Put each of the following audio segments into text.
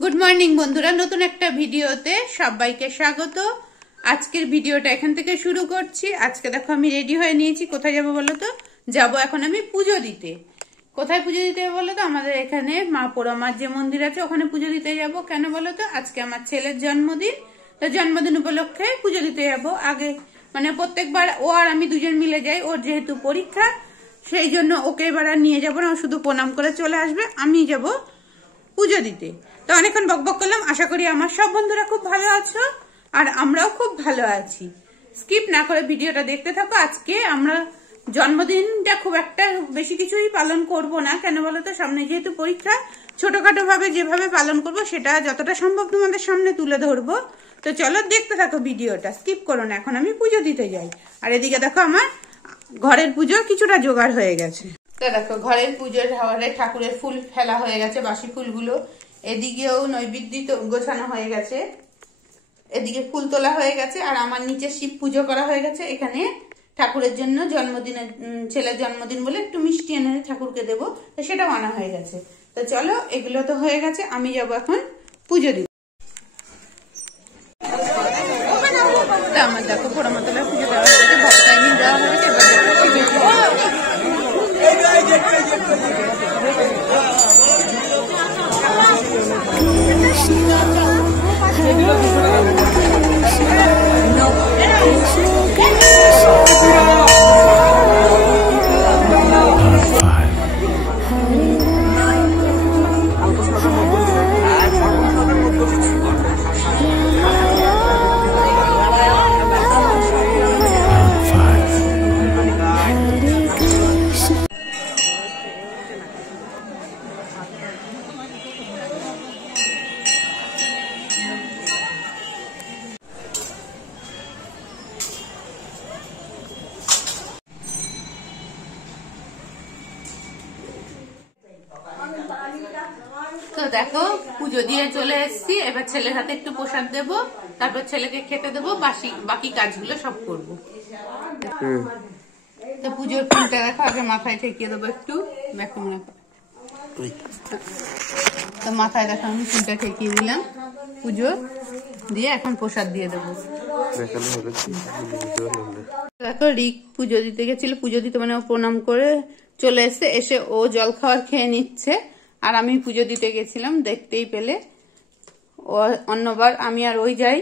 Good morning বন্ধুরা, নতুন একটা ভিডিওতে সবাইকে স্বাগত। আজকের ভিডিওটা এখান থেকে শুরু করছি। আজকে দেখো আমি রেডি হয়ে নিয়েছি। কোথায় যাবো বলো তো? যাবো এখন আমি পুজো দিতে। কোথায় পুজো দিতে হবে বলো তো? আমাদের এখানে মা পোড়ামার যে মন্দির আছে ওখানে পুজো দিতে যাব। কেন বলো তো? আজকে আমার ছেলের জন্মদিন, তো জন্মদিন উপলক্ষে পুজো দিতে যাব। আগে মানে প্রত্যেকবার ও আর আমি দুজন মিলে যাই, ওর যেহেতু পরীক্ষা সেই জন্য ওকে এবার আর নিয়ে যাবো না, ও শুধু প্রণাম করে চলে আসবে, আমি যাব পুজো দিতে। তো অনেকক্ষণ বকবক করলাম। আশা করি আমার সব বন্ধুরা খুব ভালো আছো আর আমরাও খুব ভালো আছি। স্কিপ না করে ভিডিওটা দেখতে থাকো। আজকে আমরা জন্মদিনটা খুব একটা বেশি কিছুই পালন করব না। কেন বলো তো? সামনে যেহেতু পরীক্ষা, ছোটখাটো ভাবে যেভাবে পালন করব সেটা যতটা সম্ভব তোমাদের সামনে তুলে ধরবো। তো চলো দেখতে থাকো ভিডিওটা, স্কিপ করো না। এখন আমি পুজো দিতে যাই। আর এদিকে দেখো আমার ঘরের পুজোর কিছুটা জোগাড় হয়ে গেছে। তো দেখো ঘরের পুজোর ঘরে ঠাকুরের ফুল ফেলা হয়ে গেছে, বাসি ফুলগুলো। এদিকেও নৈবেদ্য গোছানো হয়ে গেছে, এদিকে ফুল তোলা হয়ে গেছে। আর আমার নিচে শিব পুজো করা হয়ে গেছে। এখানে ঠাকুরের জন্য জন্মদিনের ছেলের জন্মদিন বলে একটু মিষ্টি এনে ঠাকুরকে দেবো, তো সেটাও আনা হয়ে গেছে। তো চলো, এগুলো তো হয়ে গেছে, আমি যাবো এখন পুজো দিতে। আমার দেখো পোড়ামাতলা পুজো দেওয়া হয়ে গেছে, ভক্তাইনি দেওয়া হয়ে গেছে। তো দেখো পুজো দিয়ে চলে এসেছি। এবার ছেলের হাতে একটু প্রসাদ দেব, তারপর ছেলেকে খেতে দেবো, বাকি কাজগুলো সব করব। তো পুজোর ফুলটা দেখো আগে মাথায় ঠেকিয়ে দেবো একটু। দেখো তো মাথায় দেখো আমি ফুলটা ঠেকিয়ে দিলাম। পুজো দিয়ে এখন প্রসাদ দিয়ে দেবো। দেখো রিক পুজো দিতে গেছিল, পুজো দিতে মানে ও প্রণাম করে চলে এসে ও জল খাবার খেয়ে নিচ্ছে। আর আমি পুজো দিতে গেছিলাম, দেখতেই পেলে। ও অন্যবার আমি আর ওই যাই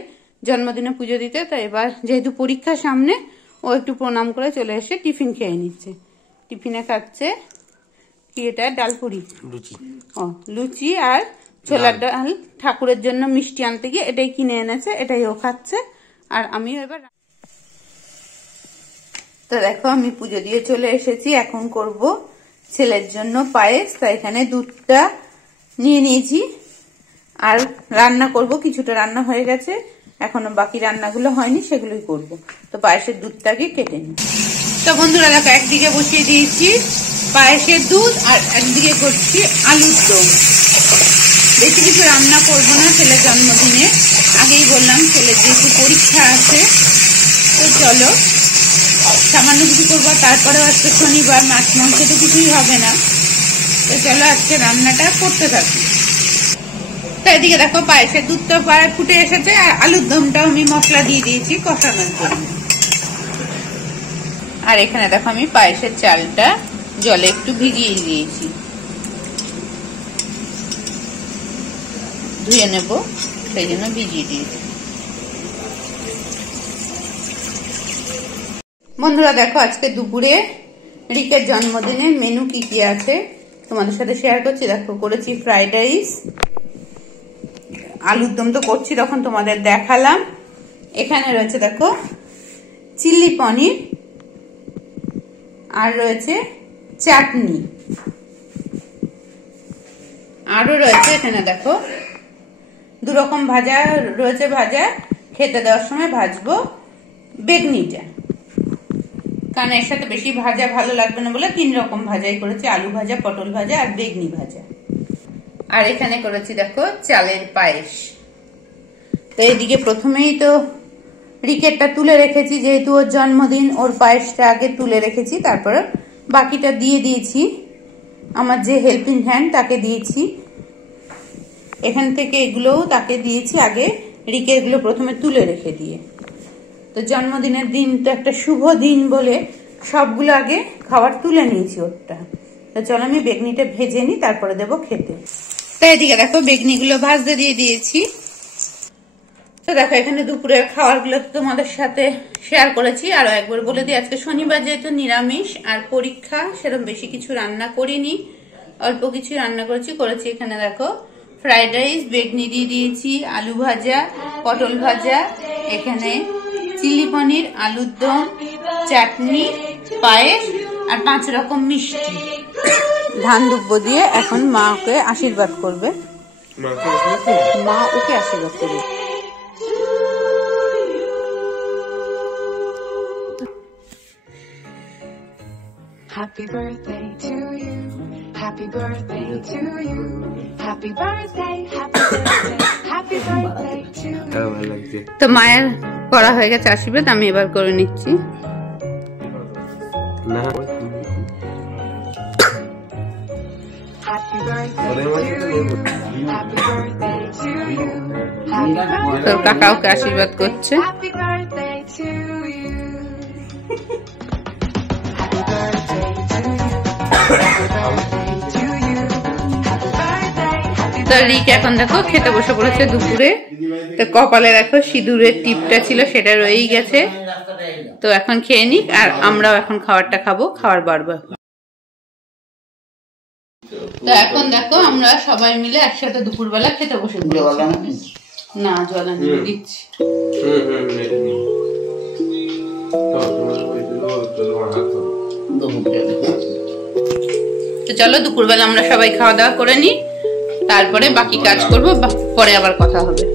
জন্মদিনে পুজো দিতে, তো এবার যেহেতু পরীক্ষা সামনে, ও একটু প্রণাম করে চলে এসে টিফিন খেয়ে নিচ্ছে। টিফিনে খাচ্ছে কি এটা? ডালপুরি, লুচি আর ছোলার ডাল। ঠাকুরের জন্য মিষ্টি আনতে গিয়ে এটাই কিনে এনেছে, এটাই ও খাচ্ছে। আর আমিও এবার তো দেখো আমি পুজো দিয়ে চলে এসেছি। এখন করব ছেলের জন্য পায়েস। তো এখানে দুধটা নিয়ে নিয়েছি আর রান্না করব। কিছুটা রান্না হয়ে গেছে, এখনো বাকি রান্নাগুলো হয়নি, সেগুলোই করব। তো পায়েসের দুধটাকে কেটে নিই। তো বন্ধুরা দেখো একদিকে বসিয়ে দিয়েছি পায়েসের দুধ আর একদিকে করছি আলুর দম। বেশি কিছু রান্না করব না ছেলের জন্মদিনে, আগেই বললাম ছেলের যেহেতু পরীক্ষা আছে। তো চলো সামান্য কিছু করবো। তারপরেও আজকে শনিবার, মাছ মাংস তো কিছুই হবে না। তো চলো আজকে রান্নাটা করতে থাকি। তো এদিকে দেখো পায়েসের দুধটা প্রায় ফুটে এসেছে আর আলুর দমটাও আমি মশলা দিয়ে দিয়েছি কষানোর জন্য। আর এখানে দেখো আমি পায়েসের চালটা জলে একটু ভিজিয়ে দিয়েছি, ধুয়ে নেব সেই জন্য ভিজিয়ে দিয়েছি। বন্ধুরা দেখো আজকে দুপুরে রিকের জন্মদিনে মেনু কি কি আছে তোমাদের সাথে শেয়ার করছি। দেখো করেছি ফ্রাইড রাইস, আলুর দম তো করছি তখন তোমাদের দেখালাম। এখানে রয়েছে দেখো চিলি পনির, আর রয়েছে চাটনি, আরো রয়েছে এখানে দেখো দু রকম ভাজা রয়েছে। ভাজা খেতে দেওয়ার সময় ভাজবো বেগনিটা, কারণ এর সাথে বেশি ভাজা ভালো লাগবে না বলে 3 রকম ভাজাই করেছি, আলু ভাজা, পটল ভাজা আর বেগনি ভাজা। আর এখানে করেছি দেখো চালের পায়েস। তো এদিকে প্রথমেই তো রিকেটটা তুলে রেখেছি, যেহেতু ওর জন্মদিন, ওর পায়েসটা আগে তুলে রেখেছি, তারপরে বাকিটা দিয়ে দিয়েছি আমার যে হেল্পিং হ্যান্ড তাকে দিয়েছি। এখান থেকে এগুলোও তাকে দিয়েছি আগে, রিকে এগুলো প্রথমে তুলে রেখে দিয়ে। তো জন্মদিনের দিন তো একটা শুভ দিন বলে সবগুলো আগে খাবার তুলে নিয়েছি ওরটা। তো চলো আমি বেগনিটা ভেজে নিই, তারপরে দেবো খেতে। তো এদিকে দেখো বেগনিগুলো ভাজতে দিয়ে দিয়েছি। তো দেখো এখানে দুপুরের খাবারগুলো তোমাদের সাথে শেয়ার করেছি। আরো একবার বলে দিই, আজকে শনিবার যেহেতু নিরামিষ আর পরীক্ষা, সেরকম বেশি কিছু রান্না করিনি, অল্প কিছু রান্না করেছি। এখানে দেখো ফ্রাইড রাইস, বেগনি দিয়ে দিয়েছি, আলু ভাজা, পটল ভাজা, এখানে চিলি পনির, আলুর দম, চাটনি, পায়েস আর 5 রকম মিষ্টি। ধান দুব্য দিয়ে এখন মা ওকে আশীর্বাদ করবে, মা ওকে আশীর্বাদ করবে। Happy birthday to you. Happy birthday to you. Happy birthday, happy birthday, happy birthday to you. তো মায়ের করা হয়ে গেছে আশীর্বাদ, আমি এবার করে নিচ্ছি। Happy birthday to you. Happy birthday to you. তোর কাকা ওকে আশীর্বাদ করছে। Happy birthday to you. Happy birthday to you. Happy birthday to you. Happy birthday, happy তো রিক এখন দেখো খেতে বসে পড়েছে দুপুরে। তো কপালে দেখো সিঁদুরের টিপটা ছিল, সেটা রয়েই গেছে। তো এখন খেয়ে নিক, আর আমরাও এখন খাবারটা খাবো, খাবার বাড়বো। তো এখন দেখো আমরা সবাই মিলে একসাথে দুপুরবেলা খেতে বসে পড়েছি। না জল আনিয়ে দিচ্ছি। তো চলো দুপুরবেলা আমরা সবাই খাওয়া দাওয়া করে নিই, তারপরে বাকি কাজ করবো, পরে আবার কথা হবে।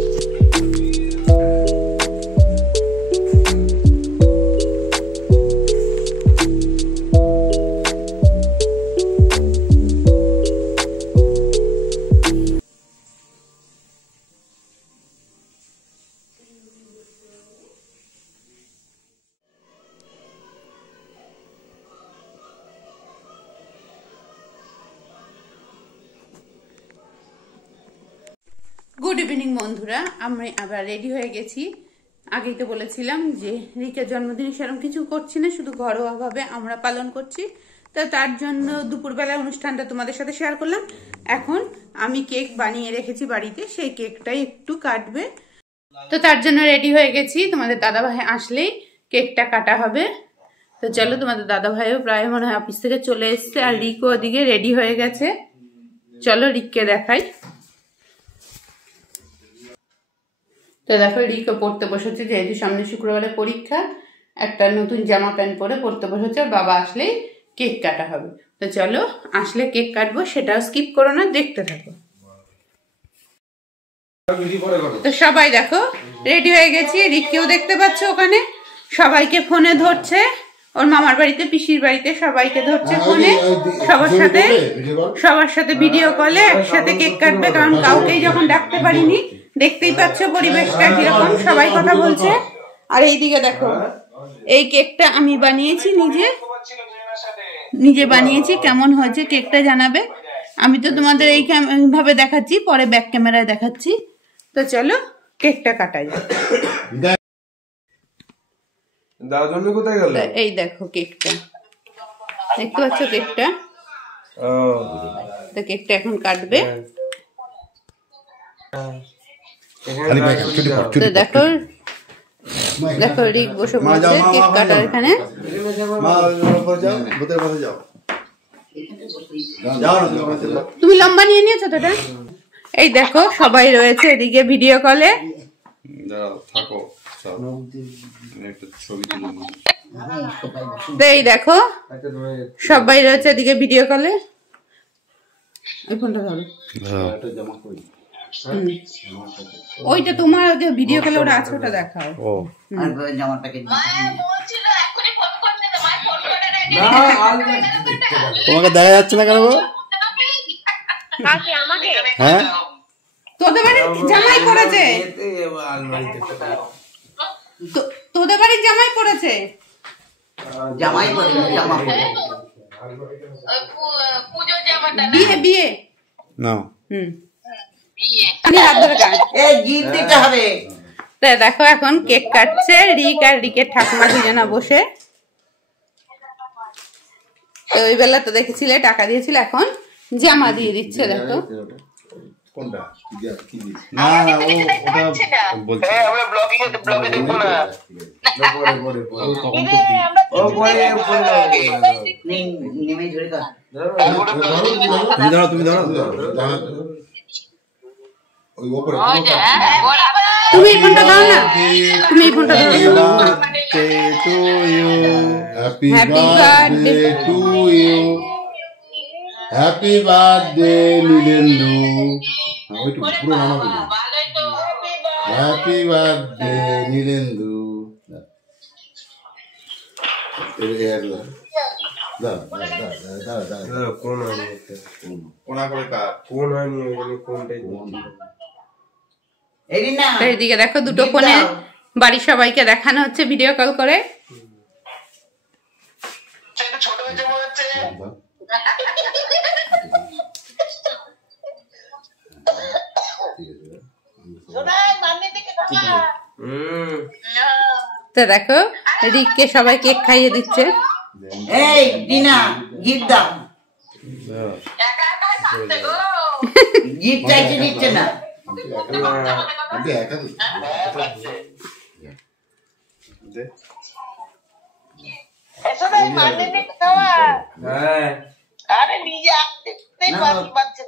গুড ইভিনিং বন্ধুরা, আমি আবার রেডি হয়ে গেছি। আগেই তো বলেছিলাম যে রিকের জন্মদিনে সেরকম কিছু করছি না, শুধু ঘরোয়া ভাবে আমরা পালন করছি। তো তার জন্য দুপুরবেলার অনুষ্ঠানটা তোমাদের সাথে শেয়ার করলাম। এখন আমি কেক বানিয়ে রেখেছি বাড়িতে, সেই কেকটাই একটু কাটবে। তো তার জন্য রেডি হয়ে গেছি, তোমাদের দাদা ভাই আসলেই কেকটা কাটা হবে। তো চলো, তোমাদের দাদা ভাইও প্রায় মনে হয় অফিস থেকে চলে এসছে, আর রিকও ওদিকে রেডি হয়ে গেছে। চলো রিককে দেখাই। তো দেখো রিকও পড়তে বসেছে, যেহেতু সামনে শুক্রবারে পরীক্ষা, একটা নতুন জামা প্যান্ট পরে পড়তে বসেছে। বাবা আসলেই কেক কাটা হবে। তো চলো আসলে কেক কাটবো, সেটাও স্কিপ করো না, দেখতে থাকো। তো সবাই দেখো রেডি হয়ে গেছি, রিককেও দেখতে পাচ্ছ ওখানে সবাইকে ফোনে ধরছে, ওর মামার বাড়িতে, পিসির বাড়িতে সবাইকে ধরছে ফোনে, সবার সাথে ভিডিও কলে একসাথে কেক কাটবে। কারণ কাউকেই যখন ডাকতে পারিনি, দেখতেই পাচ্ছ পরিবেশটা কিরকম, সবাই কথা বলছে। আর এইদিকে দেখো এই কেকটা আমি বানিয়েছি, নিজে বানিয়েছি। কেমন হয়েছে কেকটা জানাবে। আমি তো তোমাদের এইভাবে দেখাচ্ছি, পরে ব্যাক ক্যামেরায় দেখাচ্ছি। তো চলো কেকটা কাটা যায়। এই দেখো কেকটা, দেখতে পাচ্ছ কেকটা? তো কেকটা এখন কাটবে। তো দেখো দেখো রিক বসে পড়েছে কেক কাটার এখানে। তুমি লম্বা নিয়ে নিয়েছো তো এটা? এই দেখো সবাই রয়েছে এদিকে ভিডিও কলে। এই দেখো সবাই রয়েছে এদিকে ভিডিও কলে। ওই ফোনটা ধরো, ওইটা তোমার ভিডিও কলে ওটা আছে, ওটা দেখাও। তোমাকে দেখা যাচ্ছে না কেন? হ্যাঁ তোদের বাড়ির জামাই করেছে, তোদের বাড়ির জামাই পড়েছে, বিয়ে বিয়ে না। হাত ধরে গান। গিফট দিতে হবে। তো দেখো এখন কেক কাটছে রিক আর রিকের ঠাকুমা দুজনা বসে। তো ওই বেলা তো দেখেছিলে টাকা দিয়েছিল, এখন জামা দিয়ে দিচ্ছে। দেখো কোনটা না না ও ওটা বলছে আমরা ব্লগিং এ ব্লগে দেখব না। ও পরে নেমে ধরে কা তুমি ধরো ওই উপরে তুমি এই ফোনটা দাও না, তুমি এই ফোনটা দাও। To you happy Happy birthday birthday to you happy birthday Nilendu. ওইটু পুরো নানা বলি হ্যাপি বার্থডে নীলেন্দু। তো এদিকে দেখো দুটো ফোনে বাড়ির সবাইকে দেখানো হচ্ছে ভিডিও কল করে। সেটা ছোট হয়েছে মনে হচ্ছে। তো দেখো রিককে সবাই কেক খাইয়ে দিচ্ছে। এই ডিনা গিফট দাও। গিফট চাইছে দিচ্ছে না।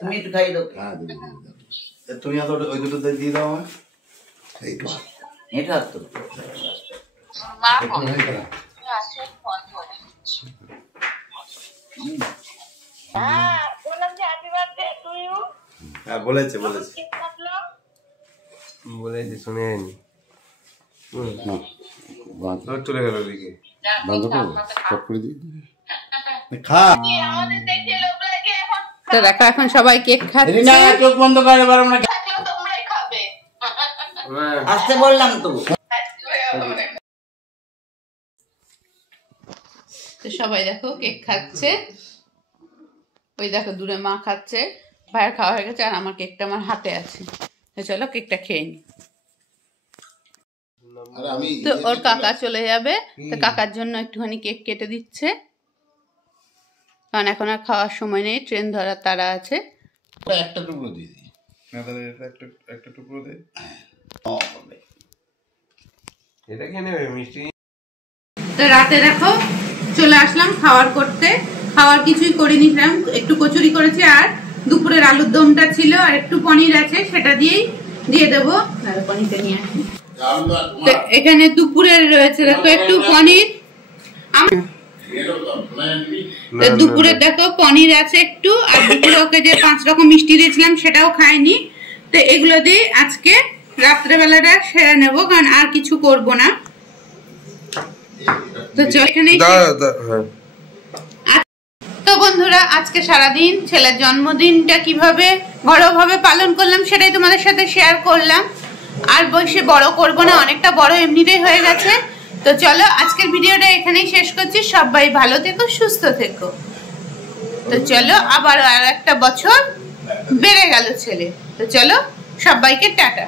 তুমি একটু খাইয়ে দাও। তুমি ওই দুটো দিয়ে দাও আমার এইটু এটা তো বলেছে শুনে চলে গেল দিকে বন্ধ করো সব করে দিই খা। তো দেখো এখন সবাই কেক খাচ্ছে। না চোখ বন্ধ করে পারো না। আসতে বললাম তো। তো সবাই দেখো কেক খাচ্ছে। ওই দেখো দূরে মা খাচ্ছে, ভাইয়ের খাওয়া হয়ে গেছে, আর আমার কেকটা আমার হাতে আছে। তো চলো কেকটা খেয়ে নি। তো ওর কাকা চলে যাবে, তো কাকার জন্য একটুখানি কেক কেটে দিচ্ছে, কারণ এখন আর খাওয়ার সময় নেই, ট্রেন ধরার তাড়া আছে। একটা টুকরো দিয়ে দিই না তাহলে একটা টুকরো দে। এটা খেয়ে নেবে মিষ্টি। তো রাতে দেখো চলে আসলাম খাওয়ার করতে। খাওয়ার কিছুই করিনি, একটু কচুরি করেছি, আর দুপুরের আলুর দমটা ছিল, আর একটু পনির আছে, সেটা দিয়েই দিয়ে দেবো। পনিরটা নিয়ে আসি। তো এখানে দুপুরের রয়েছে দেখো একটু পনির। দুপুরে দেখো পনির আছে একটু, আর দুপুরে ওকে যে 5 রকম মিষ্টি দিয়েছিলাম সেটাও খাইনি। তো এগুলো দিয়ে আজকে রাত্রেবেলাটা সেরে নেবো, কারণ আর কিছু করব না। তো এখানেই তো বন্ধুরা আজকে সারাদিন ছেলের জন্মদিনটা কিভাবে ঘরোয়াভাবে পালন করলাম সেটাই তোমাদের সাথে শেয়ার করলাম। আর বেশি বড় করব না, অনেকটা বড় এমনিতেই হয়ে গেছে। তো চলো আজকের ভিডিওটা এখানেই শেষ করছি। সবাই ভালো থেকো, সুস্থ থেকো। তো চলো আবার আর একটা বছর বেড়ে গেল ছেলে। তো চলো সবাইকে টাটা।